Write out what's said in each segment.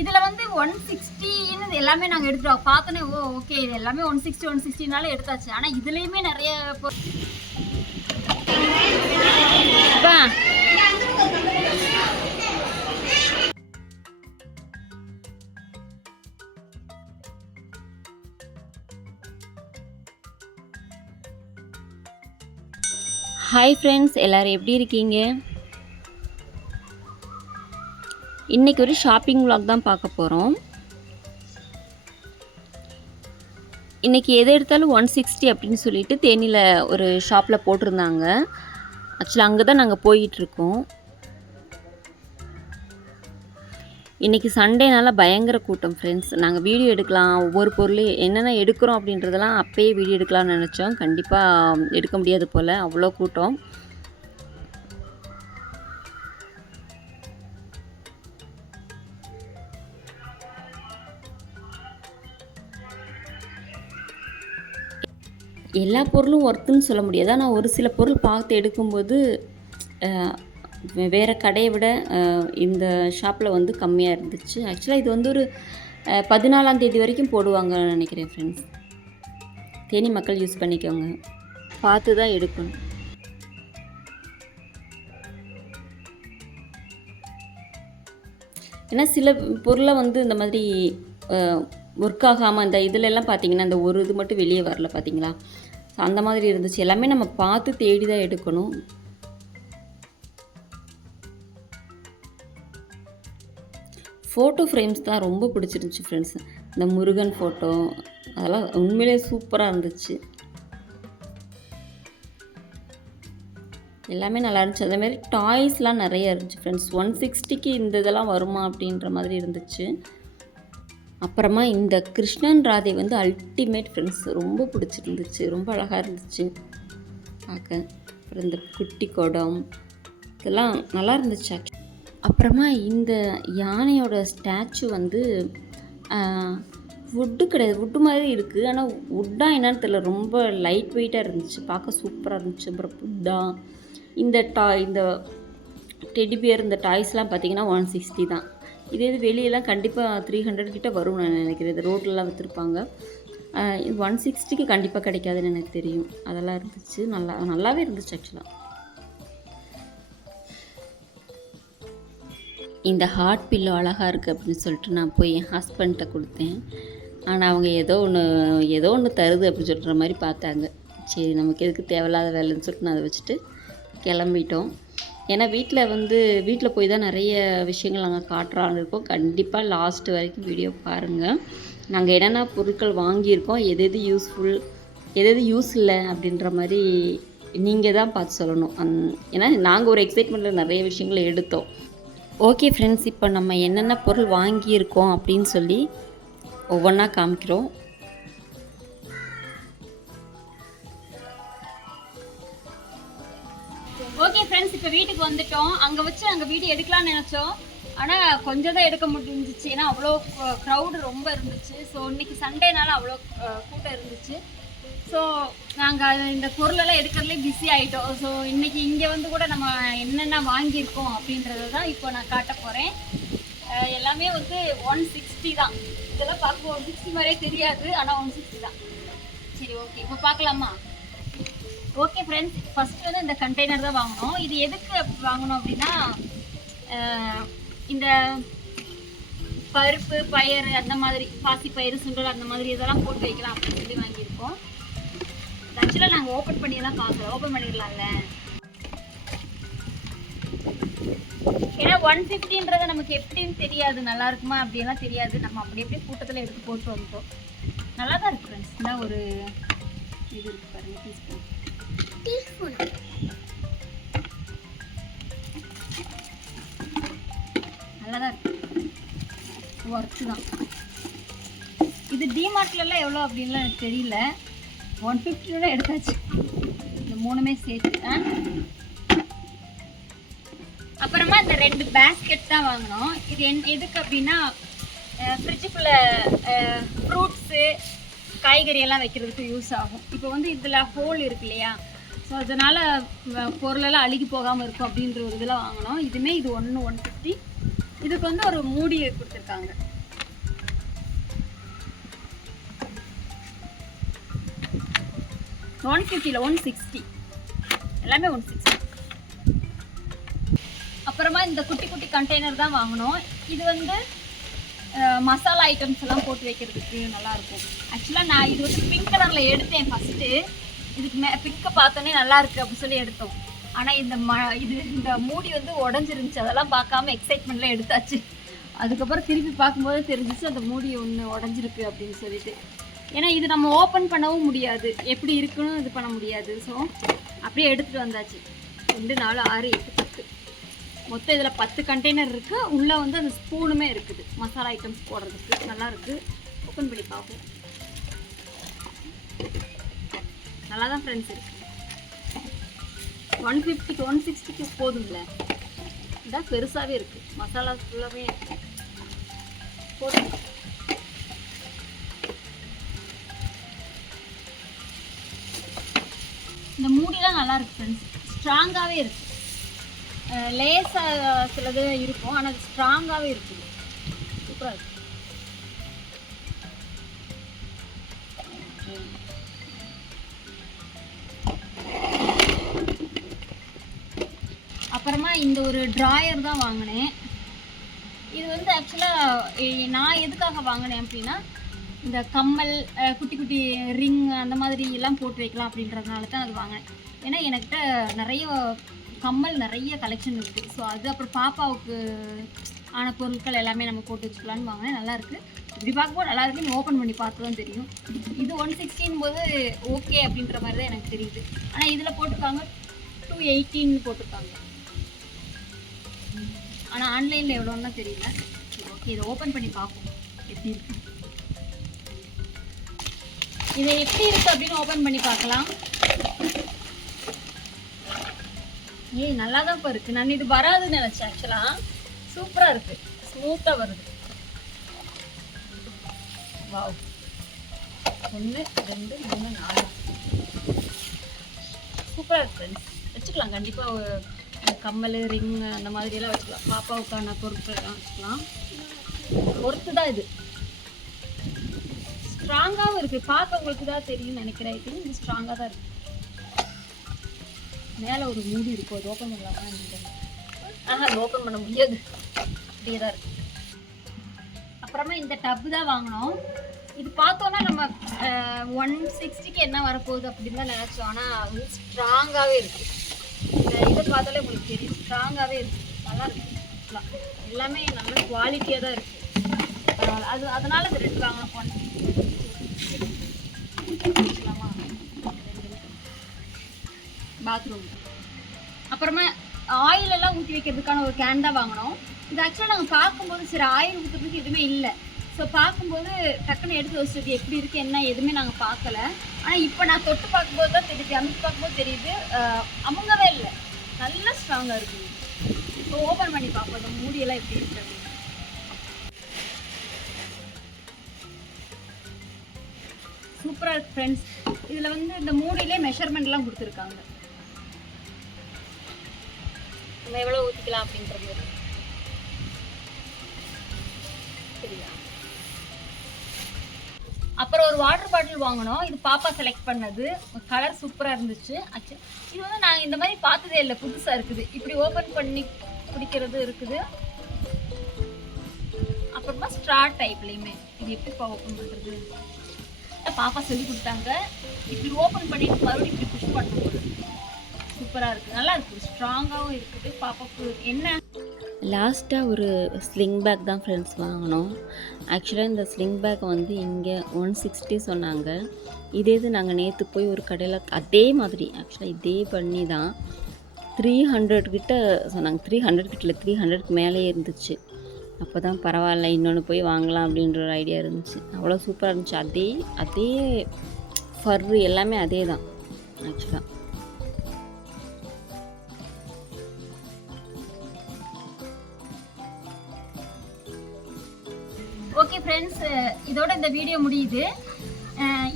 இதில் வந்து ஒன் சிக்ஸ்டின்னு எல்லாமே நாங்கள் எடுத்துருவோம் பார்த்தோன்னே ஓ ஓகே இது எல்லாமே ஒன் சிக்ஸ்டி ஒன் சிக்ஸ்டினால எடுத்தாச்சு. ஆனால் இதுலேயுமே நிறைய ஹாய் ஃப்ரெண்ட்ஸ் எல்லோரும் எப்படி இருக்கீங்க? இன்றைக்கி ஒரு ஷாப்பிங் vlog தான் பார்க்க போகிறோம் இன்றைக்கி எதை எடுத்தாலும் ஒன் சிக்ஸ்டி அப்படின்னு சொல்லிட்டு தேனியில் ஒரு ஷாப்பில் போட்டிருந்தாங்க. ஆக்சுவலாக அங்கே தான் நாங்கள் போயிட்டுருக்கோம். இன்றைக்கி சண்டேனால பயங்கர கூட்டம் ஃப்ரெண்ட்ஸ் நாங்கள் வீடியோ எடுக்கலாம். ஒவ்வொரு பொருள் என்னென்ன எடுக்கிறோம் அப்படின்றதெல்லாம் அப்போயே வீடியோ எடுக்கலாம்னு நினச்சோம். கண்டிப்பாக எடுக்க முடியாது போல். அவ்வளோ கூட்டம். எல்லா பொருளும் ஒர்த்துன்னு சொல்ல முடியாது. ஆனால் ஒரு சில பொருள் பார்த்து எடுக்கும்போது வேறு கடையை விட இந்த ஷாப்பில் வந்து கம்மியாக இருந்துச்சு. ஆக்சுவலாக இது வந்து ஒரு பதினாலாம் தேதி வரைக்கும் போடுவாங்கன்னு நினைக்கிறேன் ஃப்ரெண்ட்ஸ் தேனி மக்கள் யூஸ் பண்ணிக்கோங்க. பார்த்து தான் எடுக்கணும். ஏன்னா சில பொருளை வந்து இந்த மாதிரி ஒர்க் ஆகாமல் இந்த இதுலெல்லாம் பார்த்தீங்கன்னா இந்த ஒரு இது மட்டும் வெளியே வரல பார்த்தீங்களா? அந்த மாதிரி இருந்துச்சு. எல்லாமே நம்ம பார்த்து தேடி தான் எடுக்கணும். ஃபோட்டோ ஃப்ரேம்ஸ் தான் ரொம்ப பிடிச்சிருந்துச்சு ஃப்ரெண்ட்ஸ் இந்த முருகன் ஃபோட்டோ அதெல்லாம் உண்மையிலே சூப்பராக இருந்துச்சு. எல்லாமே நல்லா இருந்துச்சு. அதேமாதிரி டாய்ஸ்லாம் நிறைய இருந்துச்சு ஃப்ரெண்ட்ஸ் ஒன் சிக்ஸ்டிக்கு இந்த இதெல்லாம் வருமா அப்படின்ற மாதிரி இருந்துச்சு. அப்புறமா இந்த கிருஷ்ணன் ராதை வந்து அல்டிமேட் ஃப்ரெண்ட்ஸ் ரொம்ப பிடிச்சிருந்துச்சு. ரொம்ப அழகாக இருந்துச்சு. பார்க்க. அப்புறம் இந்த குட்டி குடம். இதெல்லாம் நல்லா இருந்துச்சு அப்புறமா இந்த யானையோட ஸ்டாச்சு வந்து வுட்டு கிடையாது. வுட்டு மாதிரி இருக்குது ஆனால் வுட்டாக என்னன்னு தெரியல. ரொம்ப லைட் வெயிட்டாக இருந்துச்சு. பார்க்க சூப்பராக இருந்துச்சு. அப்புறம் புட்டா இந்த டா இந்த டெடி பியர் இந்த டாய்ஸ்லாம் பார்த்தீங்கன்னா ஒன் சிக்ஸ்டி தான். இதே இது வெளியெல்லாம் கண்டிப்பாக த்ரீ ஹண்ட்ரட் கிட்ட வரும் நான் நினைக்கிறேன். இது ரோட்லலாம் விற்றுருப்பாங்க இது ஒன் சிக்ஸ்டிக்கு கண்டிப்பாக கிடைக்காதுன்னு எனக்கு தெரியும். அதெல்லாம் இருந்துச்சு. நல்லா நல்லாவே இருந்துச்சு ஆக்சுவலாக இந்த ஹார்ட் பில்லோ அழகாக இருக்குது அப்படின்னு சொல்லிட்டு நான் போய் என் ஹஸ்பண்ட்டை கொடுத்தேன். ஆனால் அவங்க ஏதோ ஒன்று ஏதோ ஒன்று தருது அப்படின்னு சொல்கிற மாதிரி பார்த்தாங்க. சரி நமக்கு எதுக்கு தேவையில்லாத வேலைன்னு சொல்லிட்டு நான் அதை வச்சுட்டு கிளம்பிட்டோம். ஏன்னா வீட்டில் வந்து வீட்டில் போய் தான் நிறைய விஷயங்கள் நாங்கள் காட்டுறான்னு இருக்கோம் கண்டிப்பாக லாஸ்ட் வரைக்கும் வீடியோ பாருங்கள் நாங்கள் என்னென்ன பொருட்கள் வாங்கியிருக்கோம் எது எது யூஸ்ஃபுல் எது எது யூஸ் இல்லை அப்படின்ற மாதிரி நீங்கள் தான் பார்த்து சொல்லணும். அந் ஏன்னா நாங்கள் ஒரு எக்ஸைட்மெண்ட்டில் நிறைய விஷயங்களை எடுத்தோம். ஓகே ஃப்ரெண்ட்ஸ் இப்போ நம்ம என்னென்ன பொருள் வாங்கியிருக்கோம் அப்படின்னு சொல்லி ஒவ்வொன்றா காமிக்கிறோம். ஓகே ஃப்ரெண்ட்ஸ் இப்போ வீட்டுக்கு வந்துட்டோம். அங்கே வச்சு அங்கே வீடியோ எடுக்கலாம்னு நினச்சோம். ஆனால் கொஞ்சம் தான் எடுக்க முடிஞ்சிச்சு. ஏன்னா அவ்வளோ க்ரௌடு ரொம்ப இருந்துச்சு. ஸோ இன்னைக்கு சண்டேனால அவ்வளோ கூட்டம் இருந்துச்சு. ஸோ நாங்கள் இந்த பொருளெல்லாம் எடுக்கிறதுலே பிஸி ஆகிட்டோம் ஸோ இன்னைக்கு இங்கே வந்து கூட நம்ம என்னென்ன வாங்கியிருக்கோம் அப்படின்றத தான் இப்போ நான் காட்ட போகிறேன் எல்லாமே வந்து ஒன் சிக்ஸ்டி தான். இதெல்லாம் பார்க்க ஒன் சிக்ஸ்டி மாதிரியே தெரியாது. ஆனால் ஒன் சிக்ஸ்டி தான். சரி ஓகே இப்போ பார்க்கலாமா? ஓகே ஃப்ரெண்ட்ஸ் ஃபர்ஸ்ட் வந்து இந்த கண்டெய்னர் தான் வாங்கினோம் இது எதுக்கு வாங்கினோம் அப்படின்னா இந்த பருப்பு பயிர் அந்த மாதிரி பாசி பயிறு சுண்டல் அந்த மாதிரி இதெல்லாம் போட்டு வைக்கலாம் அப்படின்னு சொல்லி வாங்கியிருக்கோம். ஆக்சுவலாக நாங்கள் ஓப்பன் பண்ணியெல்லாம் பார்க்கல. ஓப்பன் பண்ணிடலாம்ல. ஏன்னா ஒன் ஃபிஃப்டின்றது நமக்கு எப்படின்னு தெரியாது. நல்லா இருக்குமா? அப்படியெல்லாம் தெரியாது. நம்ம அப்படி அப்படியே கூட்டத்தில் எடுத்து போட்டு வந்துட்டோம். நல்லா தான் இருக்கு ஃப்ரெண்ட்ஸ் தான் ஒரு இது இருக்கு பாருங்கள் டீஸ்பூன் டீஸ்பூன் நல்லா தான் இருக்கு. ஒர்த்து தான் இது டிமார்ட்லலாம் எவ்வளோ அப்படின்லாம் எனக்கு தெரியல. ஒன் ஃபிஃப்டியோட எடுத்தாச்சு. இந்த மூணுமே சேர்த்து அப்புறமா இந்த ரெண்டு பேஸ்கெட் தான் வாங்கினோம். இது என் எதுக்கு அப்படின்னா ஃப்ரிட்ஜுக்குள்ளே ஃப்ரூட்ஸு காய்கறி எல்லாம் வைக்கிறதுக்கு யூஸ் ஆகும். இப்போ வந்து இதில் ஹோல் இருக்கு இல்லையா? ஸோ அதனால் பொருளெல்லாம் அழுகி போகாமல் இருக்கும் அப்படின்ற ஒரு இதில் வாங்கினோம். இதுவுமே இது ஒன்று ஒன் ஃபிஃப்டி இதுக்கு வந்து ஒரு மூடி கொடுத்துருக்காங்க. ஒன் ஃபிஃப்டியில் ஒன் சிக்ஸ்டி எல்லாமே ஒன் சிக்ஸ்டி அப்புறமா இந்த குட்டி குட்டி கண்டெய்னர் தான் வாங்கினோம். இது வந்து மசாலா ஐட்டம்ஸ் எல்லாம் போட்டு வைக்கிறதுக்கு நல்லாயிருக்கும் ஆக்சுவலாக நான் இது வந்து பிங்க் கலரில் எடுத்தேன் ஃபஸ்ட்டு இதுக்கு மே பிங்கை பார்த்தோன்னே நல்லா இருக்கு அப்படின்னு சொல்லி எடுத்தோம். ஆனால் இந்த ம இது இந்த மூடி வந்து உடஞ்சிருந்துச்சு. அதெல்லாம் பார்க்காம எக்ஸைட்மெண்ட்ல எடுத்தாச்சு. அதுக்கப்புறம் திருப்பி பார்க்கும்போது தெரிஞ்சிச்சு அந்த மூடி ஒன்று உடஞ்சிருக்கு அப்படின்னு சொல்லிட்டு. ஏன்னா இது நம்ம ஓப்பன் பண்ணவும் முடியாது. எப்படி இருக்குன்னு இது பண்ண முடியாது. ஸோ அப்படியே எடுத்துகிட்டு வந்தாச்சு. ரெண்டு நாலு ஆறு எட்டு பத்து. மொத்தம் இதில் பத்து கண்டெய்னர் இருக்குது உள்ளே வந்து அந்த ஸ்பூனுமே இருக்குது. மசாலா ஐட்டம்ஸ் போடுறதுக்கு. நல்லா இருக்குது ஓப்பன் பண்ணி பார்ப்போம். நல்லா தான் ஃப்ரெண்ட்ஸ் இருக்கு ஒன் ஃபிஃப்டிக்கு ஒன் சிக்ஸ்டிக்கு போதும்ல. இதான் பெருசாகவே இருக்குது மசாலா ஃபுல்லாகவே போதும். இந்த மூடிலாம் நல்லாயிருக்கு ஃப்ரெண்ட்ஸ் ஸ்ட்ராங்காகவே இருக்குது லேசாக சிலது இருக்கும் ஆனால் ஸ்ட்ராங்காகவே இருக்குது. சூப்பராக இருக்குது அப்புறமா இந்த ஒரு ட்ராயர் தான் வாங்கினேன். இது வந்து ஆக்சுவலாக நான் எதுக்காக வாங்கினேன் அப்படின்னா இந்த கம்மல் குட்டி குட்டி ரிங் அந்த மாதிரி எல்லாம் போட்டு வைக்கலாம் அப்படின்றதுனால தான் அது வாங்கினேன். ஏன்னா என்கிட்ட நிறைய கம்மல் நிறைய கலெக்ஷன் இருக்குது ஸோ அது அப்புறம் பாப்பாவுக்கு ஆன பொருட்கள் எல்லாமே நம்ம போட்டு வச்சுக்கலான்னு வாங்கினேன். நல்லாயிருக்கு இப்படி பார்க்கும்போது நல்லா இருக்குன்னு ஓப்பன் பண்ணி பார்த்து தான் தெரியும். இது ஒன் சிக்ஸ்டின் போது ஓகே அப்படின்ற மாதிரி தான் எனக்கு தெரியுது. ஆனால் இதில் போட்டிருக்காங்க டூ எயிட்டின்னு போட்டிருக்காங்க. ஆனால் ஆன்லைனில் எவ்வளோன்னா தெரியல. ஓகே இதை ஓப்பன் பண்ணி பார்ப்போம். எப்படி இருக்கு? இதை எப்படி இருக்கு அப்படின்னு ஓப்பன் பண்ணி பார்க்கலாம். ஏய் நல்லா தான் இப்போ இருக்கு. நான் இது வராதுன்னு நினச்சேன் ஆக்சுவலாக சூப்பராக இருக்கு. ஸ்மூத்தாக வருது. வாவ் ஒன்று ரெண்டு மூணு நாலு. சூப்பராக இருக்கு ஃப்ரெண்ட்ஸ் வச்சுக்கலாம். கண்டிப்பாக கம்மல் ரிங் அந்த மாதிரி எல்லாம் வச்சுக்கலாம். பாப்பாவுக்கான பொருட்கள் எல்லாம் வச்சுக்கலாம். பொறுத்து தான் இது. ஸ்ட்ராங்காகவும் இருக்குது பார்க்க உங்களுக்கு தான் தெரியும்னு நினைக்கிறேன். இது ஸ்ட்ராங்காக தான் இருக்குது மேலே ஒரு மூடி இருக்கும் அது ஓப்பன் பண்ணலாமா? ஆஹா அது ஓப்பன் பண்ண முடியாது. அப்படியே தான் இருக்கு. அப்புறமா இந்த டப்பு தான் வாங்கினோம் இது பார்த்தோன்னா நம்ம ஒன் சிக்ஸ்டிக்கு என்ன வரப்போகுது அப்படின்னு தான் நினச்சோம். ஆனால் அது ஸ்ட்ராங்காகவே இருக்குது இந்த இதை பார்த்தாலே உங்களுக்கு தெரியும். ஸ்ட்ராங்காகவே இருக்குது நல்லா இருக்கு. எல்லாமே நல்ல குவாலிட்டியாக தான் இருக்குது பரவாயில்ல அது அதனால இது ரெண்டு வாங்கணும் போனேன் பாத்ரூம் அப்புறமா ஆயில் எல்லாம் ஊற்றி வைக்கிறதுக்கான ஒரு கேன் தான் வாங்கினோம் இது ஆக்சுவலாக நாங்கள் பார்க்கும்போது சரி ஆயில் ஊற்றுறதுக்கு எதுவுமே இல்லை ஸோ பார்க்கும்போது டக்குன்னு எடுத்து வச்சுட்டு எப்படி இருக்குது என்ன எதுவுமே நாங்கள் பார்க்கல. ஆனால் இப்போ நான் தொட்டு பார்க்கும்போது தான் தெரியுது. அமைச்சு பார்க்கும்போது தெரியுது. அமுங்கவே இல்லை. நல்ல ஸ்ட்ராங்காக இருக்குது இப்போ ஓப்பன் பண்ணி பார்ப்போம். இந்த மூடியெல்லாம் எப்படி இருக்குது அப்படின்னு. சூப்பராக இருக்கு ஃப்ரெண்ட்ஸ் இதில் வந்து இந்த மூடியிலே மெஷர்மெண்ட்லாம் கொடுத்துருக்காங்க. நம்ம எவ்வளோ ஊற்றிக்கலாம் அப்படின்றது சரியா? அப்புறம் ஒரு வாட்டர் பாட்டில் வாங்கினோம். இது பாப்பா செலக்ட் பண்ணது. கலர் சூப்பராக இருந்துச்சு. இது வந்து நாங்கள் இந்த மாதிரி பார்த்ததே இல்லை. புதுசாக இருக்குது. இப்படி ஓப்பன் பண்ணி குடிக்கிறது இருக்குது. அப்புறமா ஸ்ட்ரா டைப்லேயுமே இது எப்படிப்பா ஓப்பன் பண்ணுறது பாப்பா சொல்லி கொடுத்தாங்க. இப்படி ஓப்பன் பண்ணிட்டு மறுபடியும் இப்படி புஷ் பண்ணும்போது சூப்பராக இருக்குது நல்லா இருக்குது ஸ்ட்ராங்காகவும் இருக்குது. பாப்பாவுக்கு என்ன லாஸ்ட்டாக ஒரு ஸ்லிங் பேக் தான் ஃப்ரெண்ட்ஸ் வாங்கினோம். ஆக்சுவலாக இந்த ஸ்லிங் பேக் வந்து இங்கே ஒன் சிக்ஸ்டி சொன்னாங்க. இதே இது நாங்கள் நேற்று போய் ஒரு கடையில் அதே மாதிரி ஆக்சுவலாக இதே பண்ணி தான் த்ரீ ஹண்ட்ரட் கிட்ட சொன்னாங்க. த்ரீ ஹண்ட்ரட் கிட்ட த்ரீ ஹண்ட்ரட்க்கு மேலே இருந்துச்சு. அப்போ தான் பரவாயில்ல இன்னொன்று போய் வாங்கலாம் அப்படின்ற ஒரு ஐடியா இருந்துச்சு. அவ்வளோ சூப்பராக இருந்துச்சு. அதே அதே ஃபர்ரு எல்லாமே அதே தான் ஆக்சுவலாக ஃப்ரெண்ட்ஸ் இதோட இந்த வீடியோ முடியுது.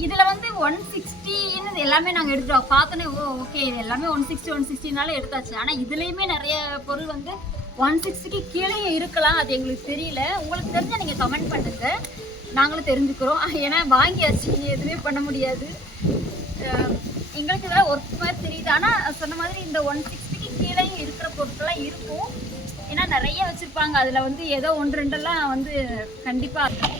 இதில் வந்து ஒன் சிக்ஸ்டின்னு எல்லாமே நாங்கள் எடுத்துட்டோம். பார்த்தோன்னே ஓ ஓகே இது எல்லாமே ஒன் சிக்ஸ்டி ஒன் சிக்ஸ்டினால எடுத்தாச்சு. ஆனால் இதுலேயுமே நிறைய பொருள் வந்து ஒன் சிக்ஸ்டிக்கு கீழே இருக்கலாம். அது எங்களுக்கு தெரியல. உங்களுக்கு தெரிஞ்சால் நீங்கள் கமெண்ட் பண்ணுங்க. நாங்களும் தெரிஞ்சுக்கிறோம். ஏன்னா வாங்கியாச்சு. எதுவுமே பண்ண முடியாது. எங்களுக்கு இதெல்லாம் ஒர்க் மாதிரி தெரியுது. ஆனால் சொன்ன மாதிரி இந்த ஒன் சிக்ஸ்டிக்கு கீழே இருக்கிற பொருட்கள்லாம் இருக்கும். ஏன்னா நிறைய வச்சுருப்பாங்க. அதில் வந்து ஏதோ ஒன்று ரெண்டெல்லாம் வந்து கண்டிப்பாக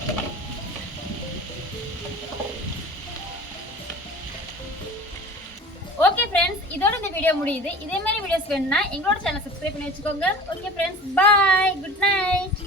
ஓகே ஃப்ரெண்ட்ஸ் இதோட இந்த வீடியோ முடியுது. இதே மாதிரி வீடியோஸ் வேணும்னா எங்களோட சேனல் சப்ஸ்கிரைப் பண்ணி வச்சுக்கோங்க. Okay friends bye good night